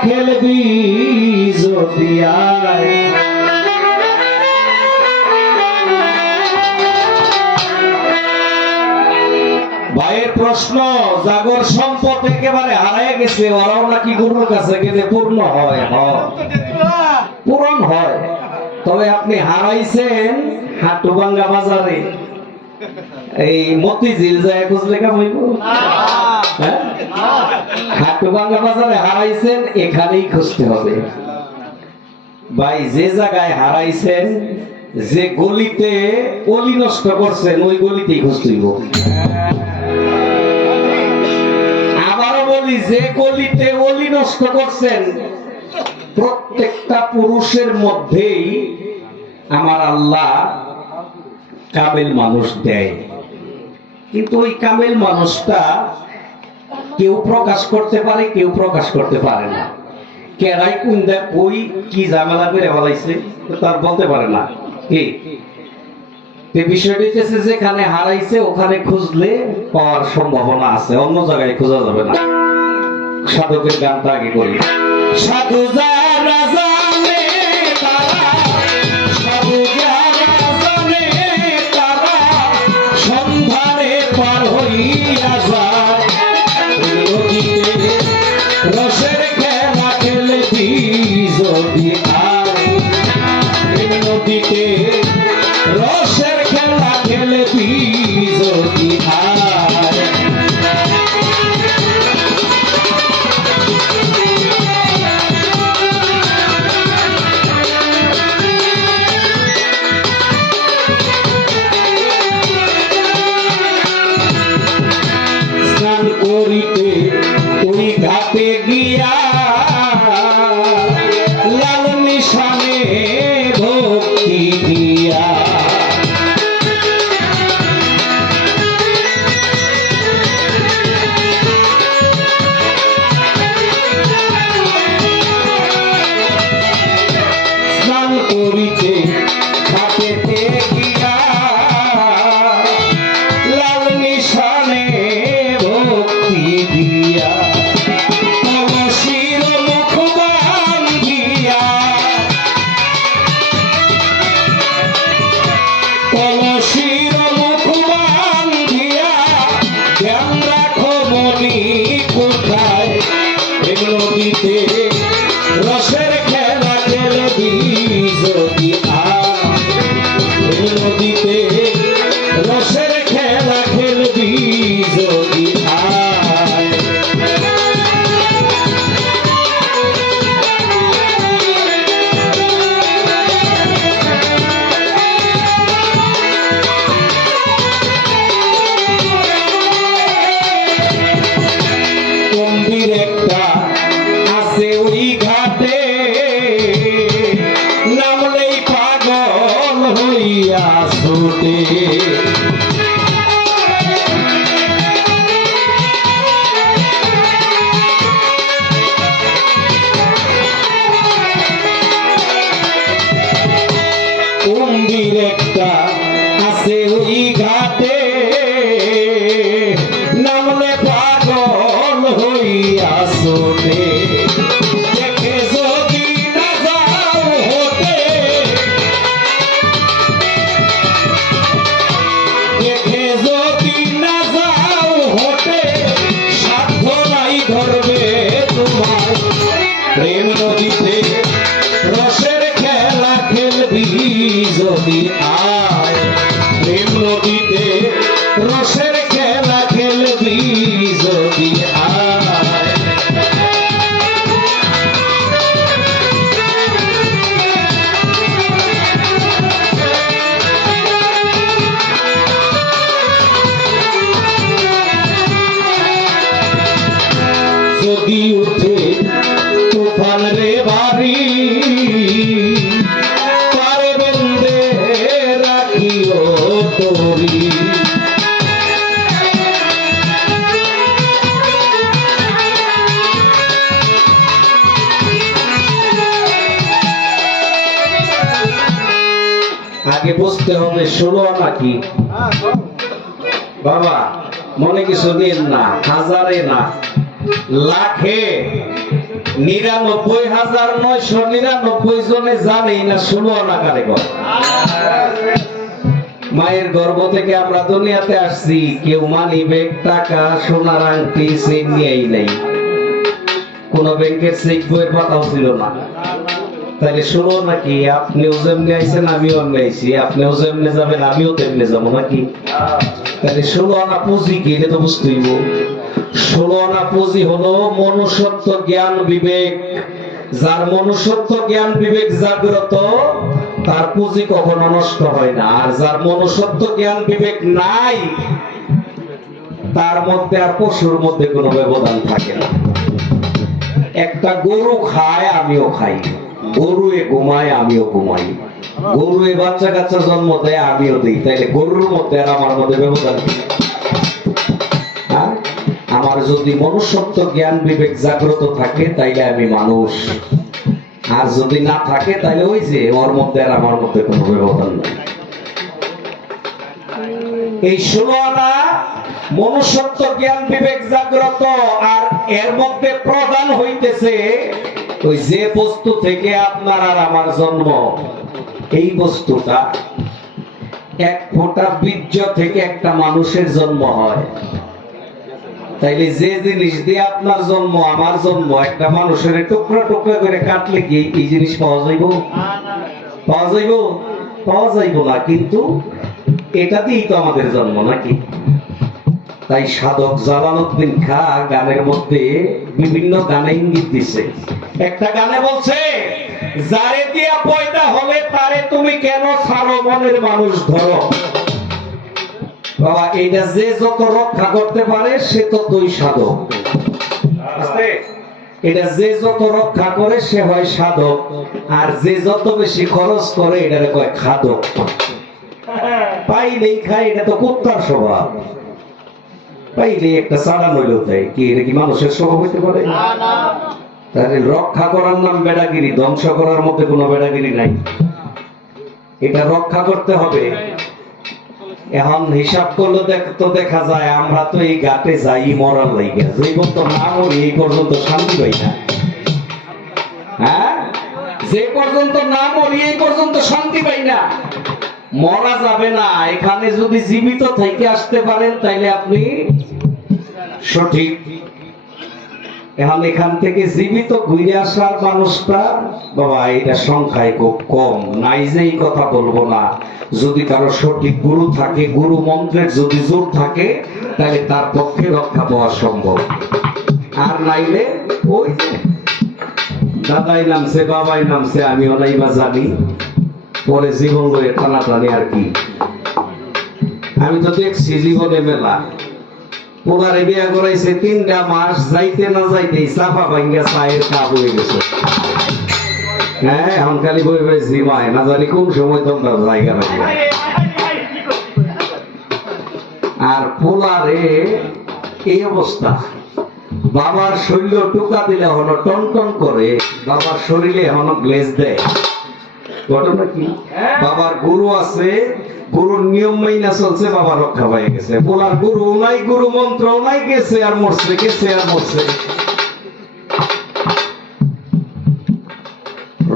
খেলবি আয় ভাইয়ের প্রশ্ন, জাগর সম্পদ একেবারে হারায় গেছে ওরাও নাকি গুরুর কাছে গেলে পূর্ণ হয়? হয়। পূরণ হয়। তবে আপনি হারাইছেন হাটুবাঙ্গা বাজারে। এই যায় হইব। হ্যাঁ? বাজারে হারাইছেন, এখানেই খুঁজতে হবে। ভাই, যে জায়গায় হারাইছেন, যে গলিতে অলি নষ্ট করছেন, ওই গলিতেই খুঁজতে হইব আবারও বলি, যে গলিতে অলি নষ্ট করছেন, প্রত্যেকটা পুরুষের মধ্যেই আমার আল্লাহ কামেল মানুষ দেয়। কিন্তু ওই কামেল মানুষটা কেউ প্রকাশ করতে পারে, কেউ প্রকাশ করতে পারে না। কেরাই কোন দেখ ওই কি ঝামেলা করে বলাইছে তার বলতে পারে না। কি? বিষয়টি হচ্ছে যেখানে হারাইছে, ওখানে খুঁজলে পাওয়ার সম্ভাবনা আছে, অন্য জায়গায় খোঁজা যাবে না। সাধকের গানটা আগে করি। সাধু হইয়া আগে বুঝতে হবে ষোলো নাকি বাবা, মনে কিছু দিন না, হাজারে না। লাখে নিরানব্বই হাজার নয়শো নিরানব্বই জনে জানেই না ষোলো আনা কারিগর মায়ের গর্ভ থেকে আমরা দুনিয়াতে আসছি, কেউ মানি ব্যাগ টাকা, সোনার আংটি চেন নিয়েই নেই। কোন ব্যাংকের চেক বইয়ের পাতাও ছিল না। তাহলে শুনো নাকি, আপনিও যেমনি আইছেন, আমিও এমনি আইছি। আপনিও যেমনি যাবেন, আমিও তেমনি যাব নাকি? তাহলে ষোলো আনা পুঁজি কি, এটা তো বুঝতেই ষোলো পুঁজি হলো মনুষ্যত্ব, জ্ঞান, বিবেক। যার মনুষ্যত্ব, জ্ঞান, বিবেক জাগ্রত, তার পুঁজি কখনো নষ্ট হয় না। আর যার মনুষ্যত্ব, জ্ঞান, বিবেক নাই, তার মধ্যে আর পশুর মধ্যে কোনো ব্যবধান থাকে না। একটা গরু খায়, আমিও খাই। ঘুমায়, আমিও ঘুমাই। বাচ্চা কাচ্চা জন্ম দেয়, আমিও দিই। তাইলে গরুর মধ্যে আর আমার মধ্যে ব্যবধান হ্যাঁ? আমার যদি মনুষ্যত্ব জ্ঞান বিবেক জাগ্রত থাকে, তাইলে আমি মানুষ। আর যদি না থাকে তাহলে ওই যে, ওর মধ্যে আর আমার মধ্যে কোনো ব্যবধান নেই। এই ষোলো মনুষ্যত্ব জ্ঞান বিবেক জাগ্রত আর এর মধ্যে প্রদান হইতেছে ওই যে বস্তু থেকে আপনার আর আমার জন্ম, এই বস্তুটা এক ফোঁটা বীর্য থেকে একটা মানুষের জন্ম হয়। তাইলে যে জিনিস দিয়ে আপনার জন্ম, আমার জন্ম, একটা মানুষের টুকরা টুকরা করে কাটলে কি এই জিনিস পাওয়া যাইব? পাওয়া যাইব? পাওয়া যাইব না, কিন্তু এটা দিয়েই তো আমাদের জন্ম, নাকি? তাই সাধক জালালউদ্দিন খা গানের মধ্যে বিভিন্ন গানে ইঙ্গিত দিছে। একটা গানে বলছে যারে দিয়া পয়দা হলে তারে তুমি কেন ছাড়ো মনের মানুষ ধরো? বাবা এটা যে যত রক্ষা করতে পারে সে ততই সাধক। এটা যে যত রক্ষা করে সে হয় সাধক। আর যে যত বেশি খরচ করে এটারে কয় খাদক। পাইলেই খায় এটা তো কুত্তার স্বভাব। পাইলে একটা দেয় কি এটা কি মানুষের স্বভাব হইতে পারে? তাহলে রক্ষা করার নাম বেড়াগিরি ধ্বংস করার মধ্যে কোনো বেড়াগিরি নাই। এটা রক্ষা করতে হবে। এখন হিসাব করলে দেখ তো দেখা যায় আমরা তো এই ঘাটে যাই মরার লাইগা। যেই পর্যন্ত না মরি এই পর্যন্ত শান্তি পাই না। হ্যাঁ? যে পর্যন্ত না মরি এই পর্যন্ত শান্তি পাই না। মরা যাবে না। এখানে যদি জীবিত থেকে আসতে পারেন তাইলে আপনি সঠিক। এখন এখান থেকে জীবিত ঘুরে আসার মানুষটা, বাবা, এটা সংখ্যায় খুব কম। নাই যে এই কথা বলব না। যদি কারও সঠিক গুরু থাকে, গুরু মন্ত্রের যদি জোর থাকে, তাহলে তার পক্ষে রক্ষা পাওয়া সম্ভব। আর নাইলে ওই দাদাই নামছে, বাবাই নামছে আমি ওনাই বা জানি। পরে জীবন লয়ে টানাটানি আর কি। আমি তো দেখছি, জীবনে মেলা। পোলারে বিয়া করাইছে তিনটা মাস যাইতে না যাইতে চাপা ভাঙ্গা চায়ের কাপ হয়ে গেছে। হ্যাঁ এখন খালি বই বই জিমায় না জানি কোন সময় তোমরা জায়গা রাখবে আর পোলারে এই অবস্থা বাবার শরীর টুকা দিলে হলো টন টন করে বাবার শরীরে হলো গ্লেজ দেয়। ঘটনা কি? বাবার গুরু আছে গুরুর নিয়ম মাইনা চলছে বাবা রক্ষা পাই গেছে। বলার গুরু নাই, গুরু মন্ত্র নাই, গেছে আর মরছে, গেছে আর মরছে।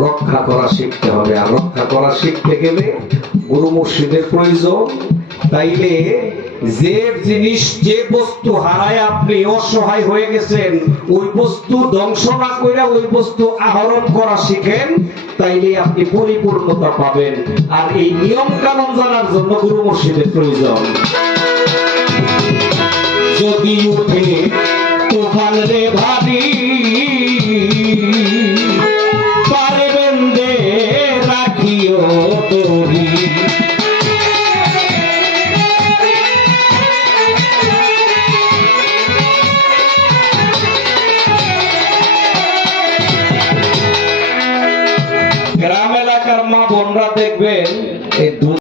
রক্ষা করা শিখতে হবে, আর রক্ষা করা শিখতে গেলে গুরু মুর্শিদের প্রয়োজন। তাইলে যে জিনিস, যে বস্তু হারায় আপনি অসহায় হয়ে গেছেন, ওই বস্তু ধ্বংস না করে ওই বস্তু আহরণ করা শিখেন, তাইলে আপনি পরিপূর্ণতা পাবেন। আর এই নিয়ম কানুন জানার জন্য গুরু মুর্শিদের প্রয়োজন। যদি উঠে, তুফান রে